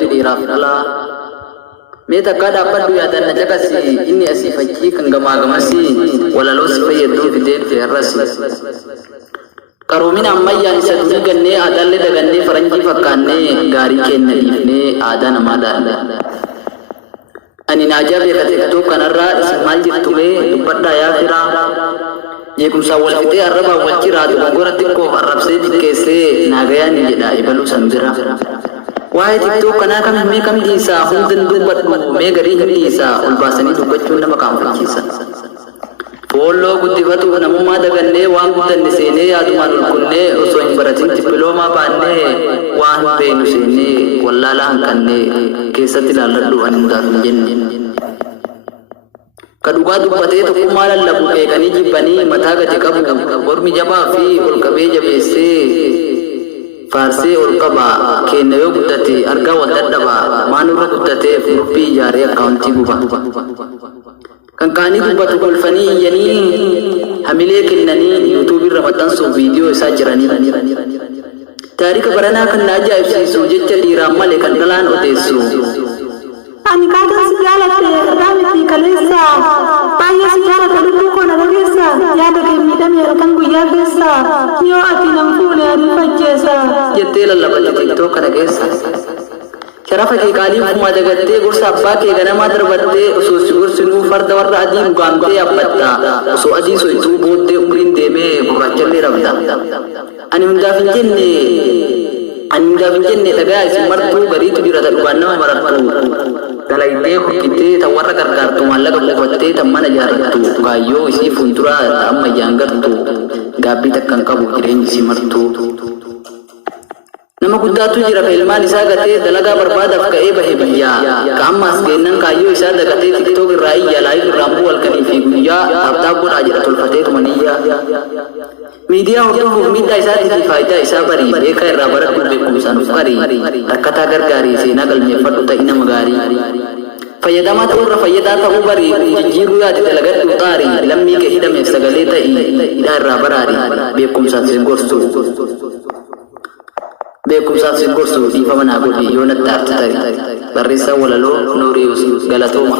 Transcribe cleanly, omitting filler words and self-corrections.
dubbii raafala meta kada padu ya dan jakasi ini asifaki kan gama-gamasi walalos fayyadu fidel fi arrasi karomina ammayya isa ganne adalle daganne faranji fakkanne gari kenna ifne adana madalla ani najabe kate to kanarra ismal jirtume dubadda ya fira yekum sawal fite araba wajira dogora tikko arabse dikese nagayani jeda ibalu sambira wae tiktok kana kam me kam disa hundin dubaddu me gari disa ulbasani dubaccu nama kam fakisa follow guddifatu namuma daganne waan guddanne seene yaadumaan kunne osoo hin baratin diploma baanne waan beenu seene wallala hankanne keessatti laalladhu ani hundaaf hin jenne kadugaa dubbatee tokkummaa lallabu beekanii jibbanii mataa gadi qabu mormi jabaa fi ol qabee jabeessee faarsee ol qaba kenna yoo guddate argaa wal dadhaba maanurra guddatee furbii ijaaree akkaawuntii guba kan kaanii dubbatu golfanii iyyanii hamilee kennanii yuutuubii irra maxxansuuf viidiyoo isaa jiranii taarika baranaa kan na ajaa'ibsiisu jecha dhiiraan malee kan dhalaan odeessu ani kaata sijaala raamiti kaleessa baay'ee sijaala kadhuu koona dhageessa yaada kee miidhamee kan guyyaa keessa yoo ati nam fuune ani facceessa jettee lallabatti tiktoo kana keessa sharafa kee qaalii kuma dagattee gorsa abbaa kee ganamaa darbattee osoo si gorsinuu farda warra adii mugaamtee yaabbatta osoo adii soituu booddee umriin deemee gurraachallee rabda ani hundaaf hin jenne dhagaa isin martuu gariitu jira ta dhugaan nama marartu dalaydee hojjettee ta warra gargaartu maallaqa buufattee ta mana ijaarrattu kaayyoo isii fuulduraa ta ammayyaan gartu gaabbii takkan qabu jireenyi isii martuu nama guddaatu jira ka ilmaan isaa gatee dalagaa barbaadaaf ka'ee bahe biyyaa ka ammaas kennan kaayyoo isaa dagatee tiktook irraa iyya laayif irraan bu'u halkanii fi guyyaa taabtaa godhaa jedha tolfatee tumaniyyaa miidiyaa hordofuuf miidhaa isaatiif faayidaa isaa barii beekaa irraa baradhu beekumsaan uf qarii rakkataa gargaarii seenaa galmeeffadhu ta'i nama gaarii fayyadamaa ta'urra fayyadaa ta'uu barii jijjiiruu yaade dalagadhu xaarii lammii kee hidhameef sagalee ta'i hidhaa irraa baraarii beekumsaan sin gorsu beekumsaaf sin gorsu dhiifama naa godhi yoo natti aarti tari barreessaa walaloo Nuurii Yusuf Galatooma.